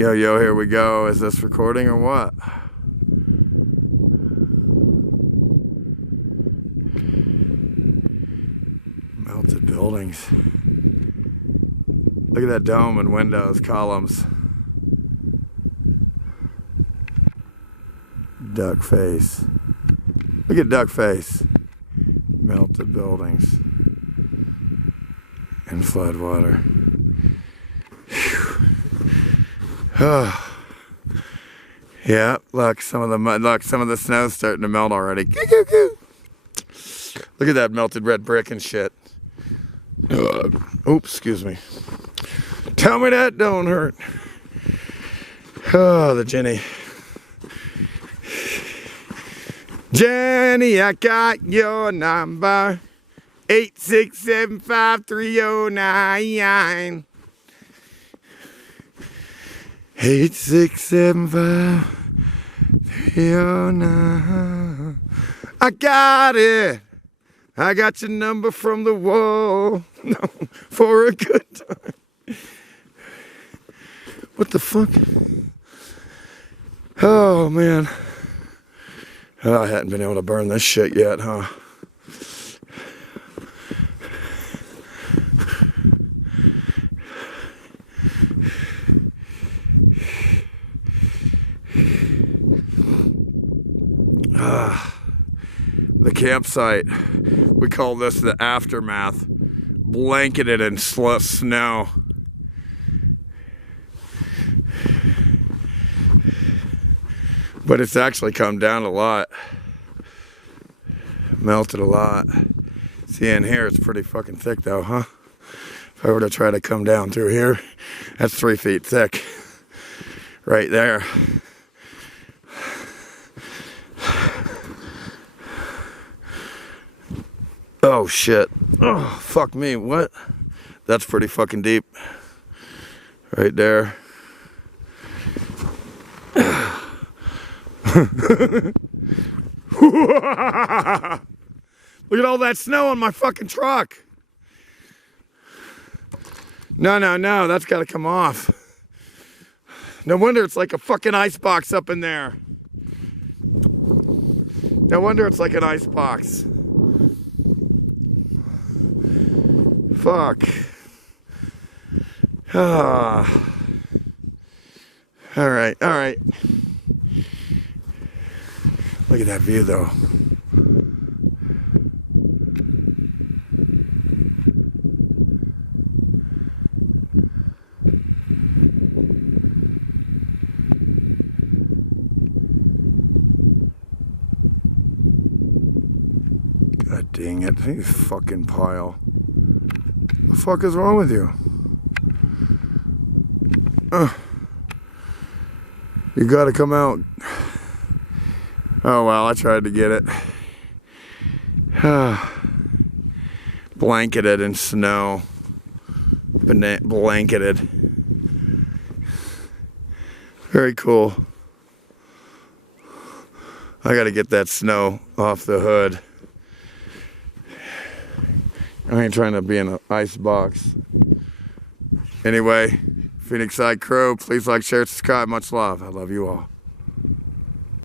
Yo, here we go. Is this recording or what? Melted buildings. Look at that dome and windows, columns. Duck face. Look at duck face. Melted buildings. And flood water. Oh. Yeah, look, some of the snow's starting to melt already. Look at that melted red brick and shit. Oops, excuse me. Tell me that don't hurt. Oh, the Jenny. Jenny, I got your number. 8675309. 8675309. I got it. I got your number from the wall. No, for a good time. What the fuck? Oh man. Oh, I hadn't been able to burn this shit yet, huh? The campsite, we call this the aftermath, blanketed in snow. But it's actually come down a lot, melted a lot. See, in here it's pretty fucking thick though, huh? If I were to try to come down through here, that's 3 feet thick, right there. Oh shit. Oh, fuck me. What? That's pretty fucking deep. Right there. Look at all that snow on my fucking truck. No, that's gotta come off. No wonder it's like a fucking ice box up in there. No wonder it's like an ice box. Fuck. Ah. All right. Look at that view, though. God dang it! You fucking pile. What the fuck is wrong with you? You gotta come out. Oh well, I tried to get it. Blanketed in snow. Blanketed. Very cool. I gotta get that snow off the hood. I ain't trying to be in an ice box. Anyway, Phoenix Side Crew, please like, share, subscribe. Much love. I love you all.